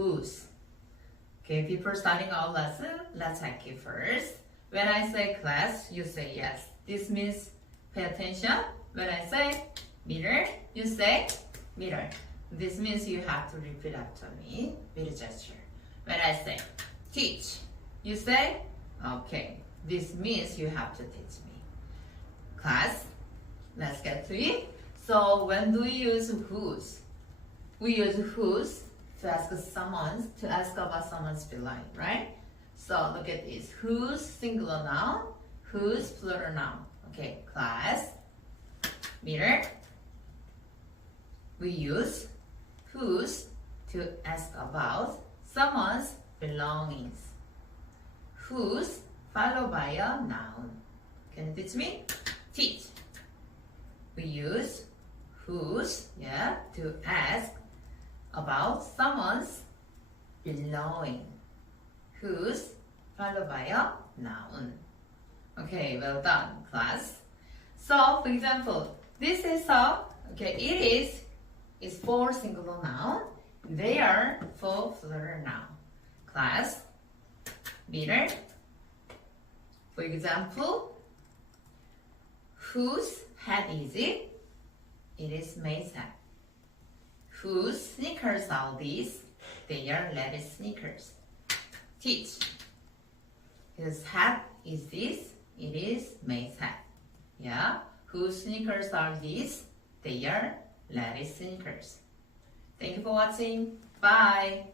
whose. Okay, before starting our lesson, let's check it first. When I say class, you say yes. This means pay attention. When I say mirror, you say mirror. This means you have to repeat after me with a gesture. When I say teach, you say okay. This means you have to teach me. Class, let's get to it. So when do we use whose? We use whose to ask about someone's belonging, right? So look at this. Whose singular noun, whose plural noun. Okay, class, mirror. We use whose to ask about someone's belongings. Whose followed by a noun. Can you teach me? Teach. We use whose, to ask about someone's belonging. Whose followed by a noun. Okay, well done, class. So, for example, this is is for singular noun. They are for plural noun. Class, mirror. For example, whose hat is it? It is May's hat. Whose sneakers are these? They are ladies' sneakers. Teach. Whose hat is this? It is May's hat. Yeah. Whose sneakers are these? They are ladies' sneakers. Thank you for watching. Bye.